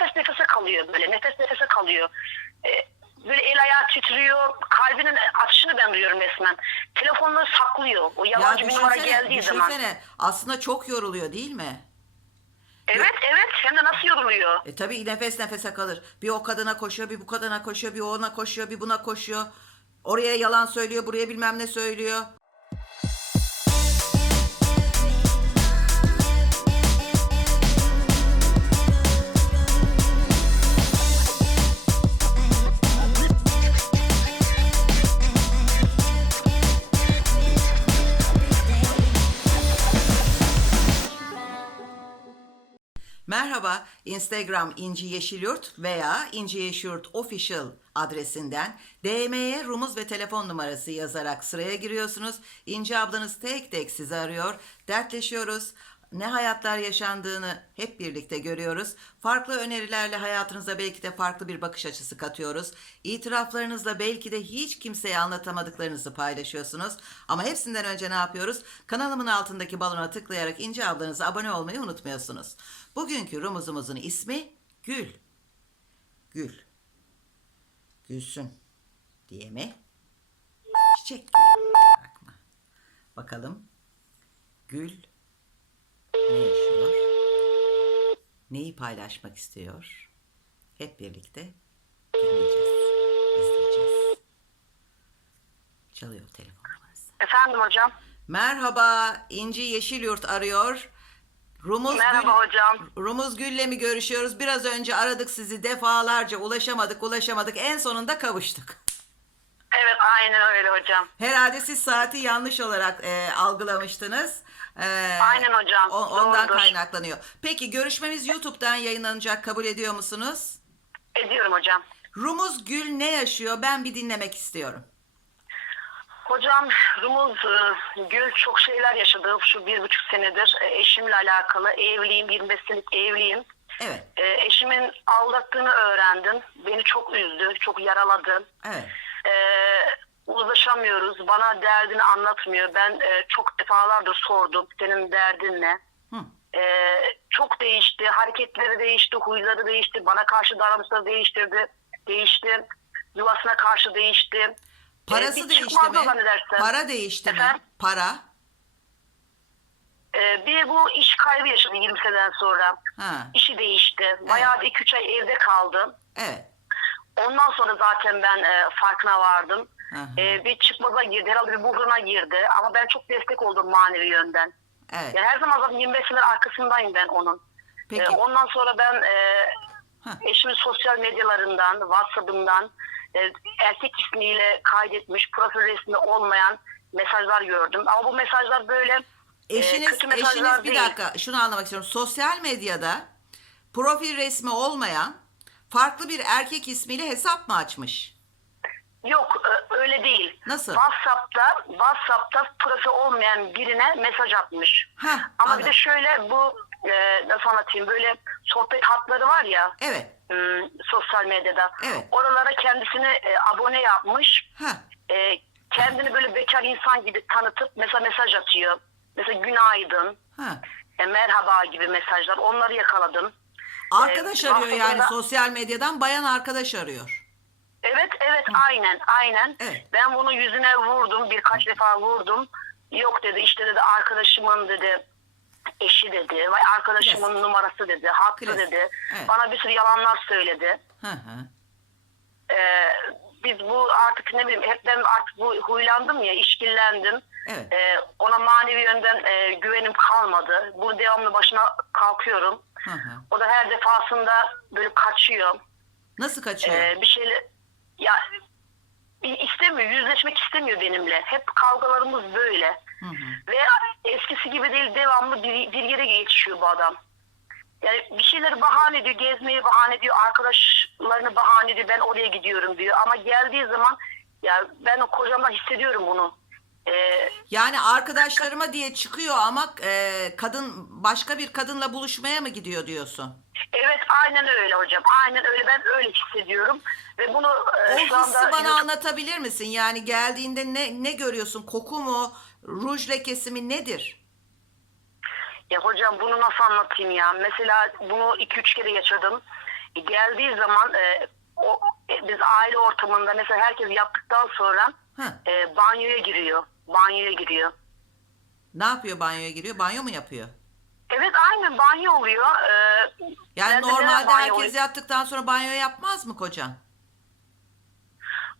nefes nefese kalıyor böyle. Nefes nefese kalıyor. E, böyle el ayağı titriyor. Kalbinin atışını ben duyuyorum resmen. Telefonunu saklıyor. O yabancı bir numara geldiği zaman. aslında çok yoruluyor değil mi? Evet evet hem de nasıl yoruluyor. E tabii nefes nefese kalır. Bir o kadına koşuyor, bir bu kadına koşuyor, bir ona koşuyor, bir buna koşuyor. Oraya yalan söylüyor, buraya bilmem ne söylüyor. Instagram İnci Yeşilyurt veya İnci Yeşilyurt Official adresinden DM'ye rumuz ve telefon numarası yazarak sıraya giriyorsunuz. İnci ablanız tek tek sizi arıyor, dertleşiyoruz. Ne hayatlar yaşandığını hep birlikte görüyoruz. Farklı önerilerle hayatınıza belki de farklı bir bakış açısı katıyoruz. İtiraflarınızla belki de hiç kimseye anlatamadıklarınızı paylaşıyorsunuz. Ama hepsinden önce ne yapıyoruz? Kanalımın altındaki balona tıklayarak İnci ablanıza abone olmayı unutmuyorsunuz. Bugünkü rumuzumuzun ismi Gül. Gül. Gülsün diye mi? Çiçek. Bakma. Bakalım. Gül ne yaşıyor? Neyi paylaşmak istiyor? Hep birlikte dinleyeceğiz, izleyeceğiz. Çalıyor telefon numarası. Efendim hocam. Merhaba, İnci Yeşilyurt arıyor. Rumuz Merhaba hocam. Rumuz Gül'le mi görüşüyoruz? Biraz önce aradık sizi defalarca ulaşamadık ulaşamadık en sonunda kavuştuk. Aynen öyle hocam. Herhalde siz saati yanlış olarak e, algılamıştınız. E, Aynen hocam, o- ondan doğrudur. kaynaklanıyor. Peki görüşmemiz YouTube'dan yayınlanacak kabul ediyor musunuz? Ediyorum hocam. Rumuz Gül ne yaşıyor? Ben bir dinlemek istiyorum. Hocam Rumuz e, Gül çok şeyler yaşadı şu bir buçuk senedir. E, Eşimle alakalı evliyim 25 senelik evliyim. Evet, E, Eşimin aldattığını öğrendim. Beni çok üzdü, çok yaraladı. evet. E, uzlaşamıyoruz. Bana derdini anlatmıyor. Ben e, çok defalardır sordum. Senin derdin ne? Hı. E, çok değişti. Hareketleri değişti. Huyları değişti. Bana karşı davranışları değiştirdi. Değişti. Yuvasına karşı değişti. Parası bir değişti mi? Para değişti mi? Efendim? Para? Ee, bir bu iş kaybı yaşadı 20 seneden sonra. Ha. İşi değişti. Bayağı bir 2-3 ay evde kaldı. Evet. Ondan sonra zaten ben e, farkına vardım. Hı hı. E, bir çıkmaza girdi. Herhalde bir buhrana girdi. Ama ben çok destek oldum manevi yönden. Evet. Yani her zaman zaten 25 seneler arkasındayım ben onun. Peki. E, ondan sonra ben e, eşimin sosyal medyalarından, WhatsApp'ından e, erkek ismiyle kaydetmiş, profil resmi olmayan mesajlar gördüm. Ama bu mesajlar böyle e, Eşiniz, kötü mesajlar eşiniz bir değil. dakika şunu anlamak istiyorum. Sosyal medyada profil resmi olmayan farklı bir erkek ismiyle hesap mı açmış? Yok e, öyle değil. Nasıl? WhatsApp'ta WhatsApp'ta profil olmayan birine mesaj atmış. Heh, Ama bir anladım. de şöyle bu e, nasıl anlatayım böyle sohbet hatları var ya Evet. m, sosyal medyada. Evet. Oralara kendisini e, abone yapmış. Ha. E, kendini böyle bekar insan gibi tanıtıp mesela mesaj atıyor. Mesela günaydın, Ha. e, merhaba gibi mesajlar. Onları yakaladım. Arkadaş Ee, arıyor yani WhatsApp'ta- sosyal medyadan bayan arkadaş arıyor. Evet evet aynen aynen. Evet. Ben bunu yüzüne vurdum birkaç defa vurdum. Yok dedi işte dedi arkadaşımın dedi eşi dedi. Vay arkadaşımın Klasik. numarası dedi. Haklı Klasik. dedi. Evet. Bana bir sürü yalanlar söyledi. Hı hı. Ee, biz bu artık ne bileyim hep ben artık bu huylandım ya işkillendim. Evet. Ee, ona manevi yönden e, güvenim kalmadı. Bu devamlı başına kalkıyorum. Hı hı. O da her defasında böyle kaçıyor. Nasıl kaçıyor? Ee, bir şeyle ya istemiyor, yüzleşmek istemiyor benimle. Hep kavgalarımız böyle. Hı hı. Ve eskisi gibi değil, devamlı bir, bir yere geçiyor bu adam. Yani bir şeyleri bahane ediyor, gezmeyi bahane ediyor, arkadaşlarını bahane ediyor, ben oraya gidiyorum diyor. Ama geldiği zaman ya ben o kocamdan hissediyorum bunu. Ee, Yani arkadaşlarıma diye çıkıyor ama e, kadın başka bir kadınla buluşmaya mı gidiyor diyorsun? evet aynen öyle hocam, aynen öyle ben öyle hissediyorum. Ve bunu e, O şu anda hissi bana YouTube- anlatabilir misin? Yani geldiğinde ne ne görüyorsun? Koku mu? Ruj lekesi mi nedir? Ya hocam bunu nasıl anlatayım ya? Mesela bunu 2-3 kere yaşadım. geldiği zaman e, o, e, biz aile ortamında mesela herkes yaptıktan sonra E, banyoya giriyor. Banyoya giriyor. Ne yapıyor banyoya giriyor? Banyo mu yapıyor? Evet aynen banyo oluyor. E, Yani normalde herkes oluyor? yattıktan sonra banyo yapmaz mı kocan?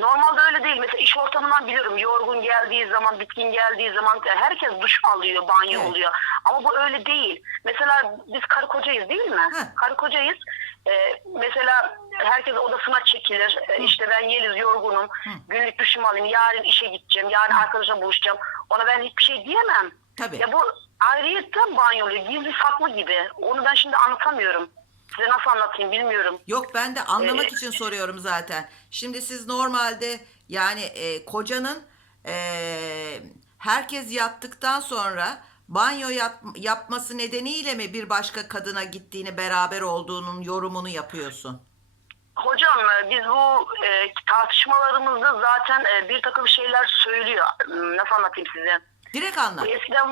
Normalde öyle değil. Mesela iş ortamından biliyorum. Yorgun geldiği zaman, bitkin geldiği zaman herkes duş alıyor, banyo Evet. oluyor. Ama bu öyle değil. Mesela biz karı kocayız değil mi? Hı. Karı kocayız. Ee, mesela herkes odasına çekilir. Ee, işte ben Yeliz yorgunum. Günlük duşumu alayım. Yarın işe gideceğim. Yarın arkadaşla buluşacağım. Ona ben hiçbir şey diyemem. Tabii. Ya bu ayrıyetten banyo oluyor. Gizli saklı gibi. Onu ben şimdi anlatamıyorum. Size nasıl anlatayım bilmiyorum. Yok ben de anlamak Evet. için soruyorum zaten. Şimdi siz normalde yani e, kocanın e, herkes yattıktan sonra banyo yap- yapması nedeniyle mi bir başka kadına gittiğini beraber olduğunun yorumunu yapıyorsun? Hocam e, biz bu e, tartışmalarımızda zaten e, bir takım şeyler söylüyor. Hmm, Nasıl anlatayım size? Direkt anlat. Eskiden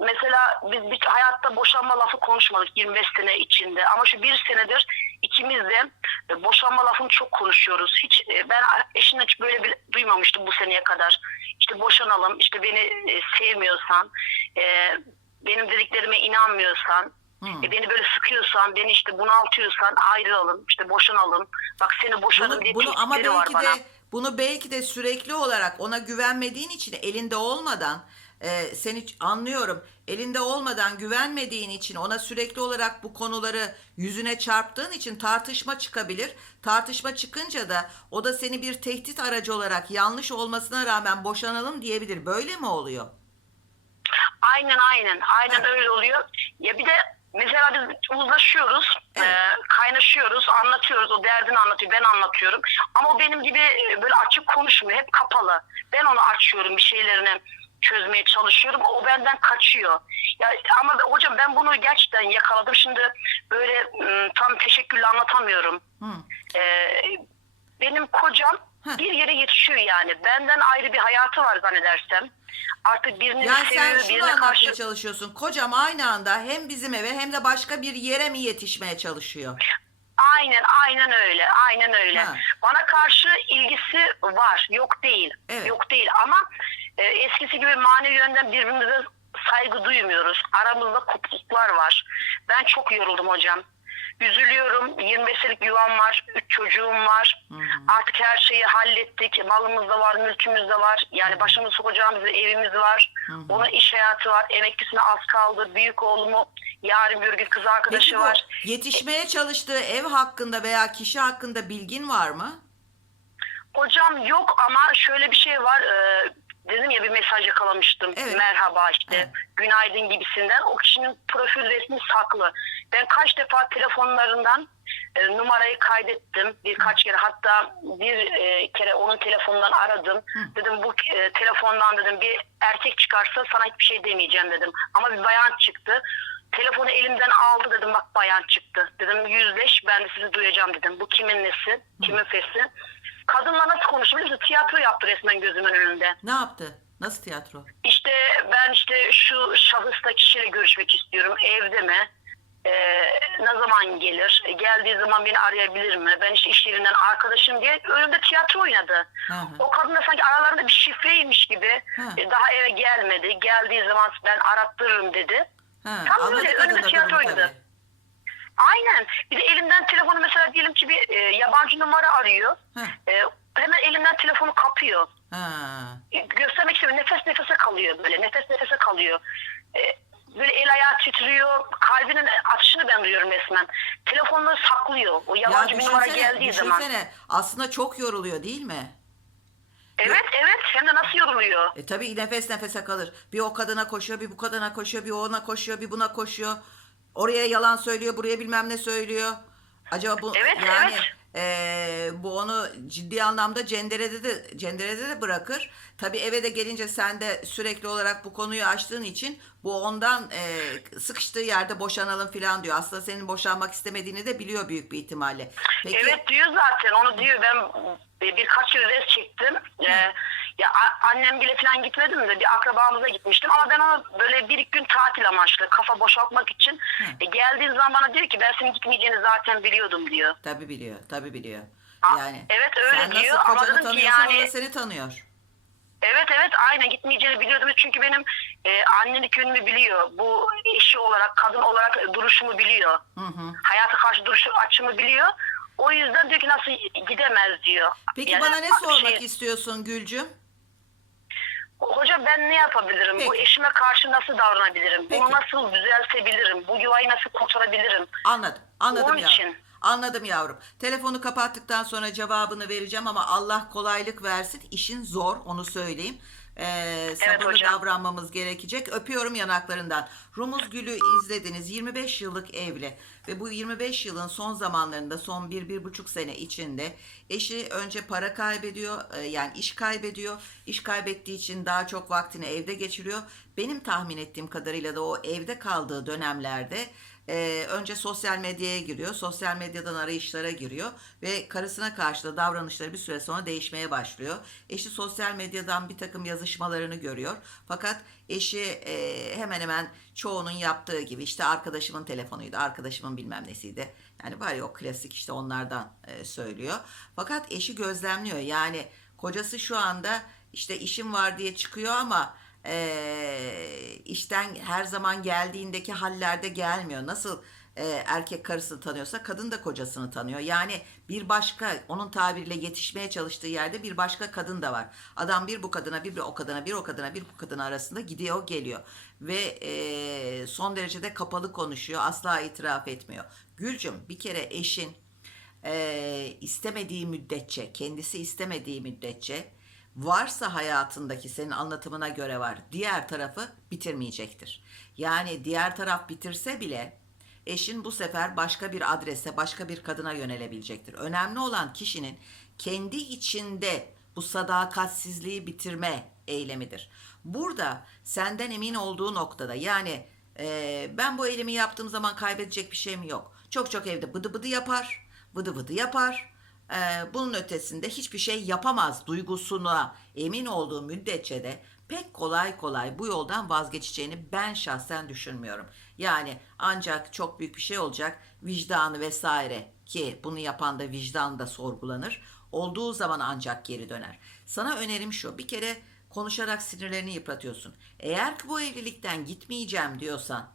mesela biz bir hayatta boşanma lafı konuşmadık 25 sene içinde. Ama şu bir senedir ikimiz de e, boşanma lafını çok konuşuyoruz. Hiç e, ben eşimle hiç böyle bir duymamıştım bu seneye kadar. İşte boşanalım, işte beni e, sevmiyorsan, benim dediklerime inanmıyorsan, Hmm. e, beni böyle sıkıyorsan, beni işte bunaltıyorsan ayrılalım, işte boşanalım. Bak seni boşadım Bunu, diye bunu ama tehditleri var belki bana. de bunu belki de sürekli olarak ona güvenmediğin için elinde olmadan e, seni ç- anlıyorum. Elinde olmadan güvenmediğin için ona sürekli olarak bu konuları yüzüne çarptığın için tartışma çıkabilir. Tartışma çıkınca da o da seni bir tehdit aracı olarak yanlış olmasına rağmen boşanalım diyebilir. Böyle mi oluyor? Aynen aynen. Aynen öyle oluyor. Ya bir de mesela biz uzlaşıyoruz, Evet. e, kaynaşıyoruz, anlatıyoruz. O derdini anlatıyor, ben anlatıyorum. Ama o benim gibi e, böyle açık konuşmuyor. Hep kapalı. Ben onu açıyorum, bir şeylerini çözmeye çalışıyorum. O benden kaçıyor. Ya ama hocam ben bunu gerçekten yakaladım. Şimdi böyle m, tam teşekkürle anlatamıyorum. Hı. E, benim kocam Heh. bir yere yetişiyor yani. Benden ayrı bir hayatı var zannedersem. Artık birini Yani sen seviyor, şunu birine karşı... çalışıyorsun. Kocam aynı anda hem bizim eve hem de başka bir yere mi yetişmeye çalışıyor? Aynen aynen öyle aynen öyle. Ha. Bana karşı ilgisi var yok değil Evet. yok değil ama e, eskisi gibi manevi yönden birbirimize saygı duymuyoruz. Aramızda kopukluklar var. Ben çok yoruldum hocam. Üzülüyorum. 25 senelik yuvam var. 3 çocuğum var. Artık her şeyi hallettik. Malımız da var, mülkümüz de var. Yani başımızı sokacağımız bir evimiz var. Onun iş hayatı var. Emeklisine az kaldı. Büyük oğlumu yarın bir gün kız arkadaşı Peki bu var. yetişmeye çalıştığı ev hakkında veya kişi hakkında bilgin var mı? Hocam yok ama şöyle bir şey var. Ee, dedim ya bir mesaj yakalamıştım. Evet. Merhaba işte Evet. günaydın gibisinden. O kişinin profil resmi saklı. Ben kaç defa telefonlarından e, numarayı kaydettim. Birkaç kere hatta bir e, kere onun telefonundan aradım. Dedim bu e, telefondan dedim bir erkek çıkarsa sana hiçbir şey demeyeceğim dedim. Ama bir bayan çıktı. Telefonu elimden aldı dedim bak bayan çıktı. Dedim yüzleş ben de sizi duyacağım dedim. Bu kimin nesi? Kimin fesi? Kadınla nasıl musun? Tiyatro yaptı resmen gözümün önünde. Ne yaptı? Nasıl tiyatro? İşte ben işte şu şahısla kişiyle görüşmek istiyorum. Evde mi? Ee, ne zaman gelir? Geldiği zaman beni arayabilir mi? Ben işte iş yerinden arkadaşım diye önümde tiyatro oynadı. Hı hı. O kadın da sanki aralarında bir şifreymiş gibi Hı. e, daha eve gelmedi. Geldiği zaman ben arattırırım dedi. Ha, Tam anladı böyle kadın önünde da tiyatro oynadı. tabii. Aynen. Bir de elimden telefonu mesela diyelim ki bir e, yabancı numara arıyor. Hı. E, hemen elimden telefonu kapıyor. Ha. göstermek istemiyor. Nefes nefese kalıyor böyle. Nefes nefese kalıyor. Ee, böyle el ayağı titriyor. Kalbinin atışını ben duyuyorum resmen. Telefonları saklıyor. O Ya yabancı bir numara geldiği zaman. Aslında çok yoruluyor değil mi? Evet evet. Hem de nasıl yoruluyor. E tabii nefes nefese kalır. Bir o kadına koşuyor, bir bu kadına koşuyor, bir ona koşuyor, bir buna koşuyor. Oraya yalan söylüyor, buraya bilmem ne söylüyor. Acaba bu Evet, yani evet. e, bu onu ciddi anlamda cenderede de cenderede de bırakır. Tabii eve de gelince sen de sürekli olarak bu konuyu açtığın için bu ondan e, sıkıştığı yerde boşanalım falan diyor. Aslında senin boşanmak istemediğini de biliyor büyük bir ihtimalle. Peki Evet diyor zaten. Onu diyor. Ben birkaç yıl res çektim. Ee, Ya annem bile falan gitmedim de bir akrabamıza gitmiştim ama ben ona böyle bir gün tatil amaçlı kafa boşaltmak için e, geldiği zaman bana diyor ki ben senin gitmeyeceğini zaten biliyordum diyor. Tabii biliyor, tabii biliyor. Aa, Yani evet, öyle sen diyor nasıl ama dedim ki tanıyorsan o da yani- seni tanıyor. Evet evet aynen gitmeyeceğini biliyordum çünkü benim e, annelik yönümü biliyor. Bu eşi olarak kadın olarak duruşumu biliyor. Hı hı. Hayata karşı duruş açımı biliyor. O yüzden diyor ki nasıl gidemez diyor. Peki Yani bana ne şey- sormak istiyorsun Gülcüm? Hocam ben ne yapabilirim? Bu Peki. eşime karşı nasıl davranabilirim? Peki. Bunu nasıl düzeltebilirim? Bu yuvayı nasıl kurtarabilirim? Anladım. Anladım Onun yavrum. için. Anladım yavrum. Telefonu kapattıktan sonra cevabını vereceğim ama Allah kolaylık versin. İşin zor onu söyleyeyim. Ee, sabırlı hocam. davranmamız gerekecek. Öpüyorum yanaklarından. Rumuz Gül'ü izlediniz. 25 yıllık evli ve bu 25 yılın son zamanlarında son 1-1,5 sene içinde eşi önce para kaybediyor e, yani iş kaybediyor. İş kaybettiği için daha çok vaktini evde geçiriyor. Benim tahmin ettiğim kadarıyla da o evde kaldığı dönemlerde ee, önce sosyal medyaya giriyor. Sosyal medyadan arayışlara giriyor ve karısına karşı da davranışları bir süre sonra değişmeye başlıyor. Eşi sosyal medyadan bir takım yazışmalarını görüyor. Fakat eşi e, hemen hemen çoğunun yaptığı gibi işte arkadaşımın telefonuydu, arkadaşımın bilmem nesiydi. Yani var ya o klasik işte onlardan e, söylüyor. Fakat eşi gözlemliyor. Yani kocası şu anda işte işim var diye çıkıyor ama e, işten her zaman geldiğindeki hallerde gelmiyor. Nasıl e, erkek karısını tanıyorsa kadın da kocasını tanıyor. Yani bir başka onun tabiriyle yetişmeye çalıştığı yerde bir başka kadın da var. Adam bir bu kadına bir o kadına bir o kadına bir bu kadına arasında gidiyor geliyor. Ve e, son derecede kapalı konuşuyor asla itiraf etmiyor. Gülcüm bir kere eşin e, istemediği müddetçe kendisi istemediği müddetçe varsa hayatındaki senin anlatımına göre var. Diğer tarafı bitirmeyecektir. Yani diğer taraf bitirse bile eşin bu sefer başka bir adrese, başka bir kadına yönelebilecektir. Önemli olan kişinin kendi içinde bu sadakatsizliği bitirme eylemidir. Burada senden emin olduğu noktada yani e, ben bu eylemi yaptığım zaman kaybedecek bir şeyim yok. Çok çok evde bıdı bıdı yapar, vıdı vıdı yapar. Ee, bunun ötesinde hiçbir şey yapamaz duygusuna emin olduğu müddetçe de pek kolay kolay bu yoldan vazgeçeceğini ben şahsen düşünmüyorum. Yani ancak çok büyük bir şey olacak vicdanı vesaire ki bunu yapan da vicdan da sorgulanır. Olduğu zaman ancak geri döner. Sana önerim şu bir kere konuşarak sinirlerini yıpratıyorsun. Eğer ki bu evlilikten gitmeyeceğim diyorsan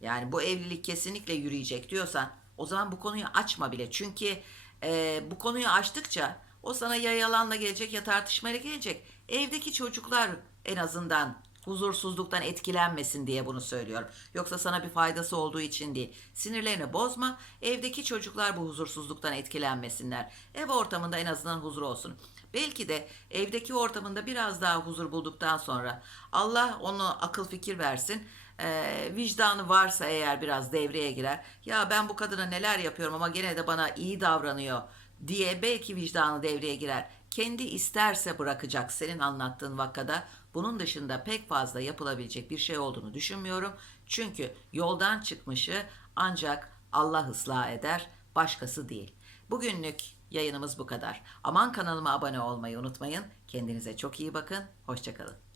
yani bu evlilik kesinlikle yürüyecek diyorsan o zaman bu konuyu açma bile. Çünkü e, bu konuyu açtıkça o sana ya yalanla gelecek ya tartışmayla gelecek. Evdeki çocuklar en azından huzursuzluktan etkilenmesin diye bunu söylüyorum. Yoksa sana bir faydası olduğu için değil. Sinirlerini bozma. Evdeki çocuklar bu huzursuzluktan etkilenmesinler. Ev ortamında en azından huzur olsun. Belki de evdeki ortamında biraz daha huzur bulduktan sonra Allah onu akıl fikir versin. Ee, vicdanı varsa eğer biraz devreye girer. Ya ben bu kadına neler yapıyorum ama gene de bana iyi davranıyor diye belki vicdanı devreye girer. Kendi isterse bırakacak senin anlattığın vakada. Bunun dışında pek fazla yapılabilecek bir şey olduğunu düşünmüyorum. Çünkü yoldan çıkmışı ancak Allah ıslah eder, başkası değil. Bugünlük yayınımız bu kadar. Aman kanalıma abone olmayı unutmayın. Kendinize çok iyi bakın. Hoşçakalın.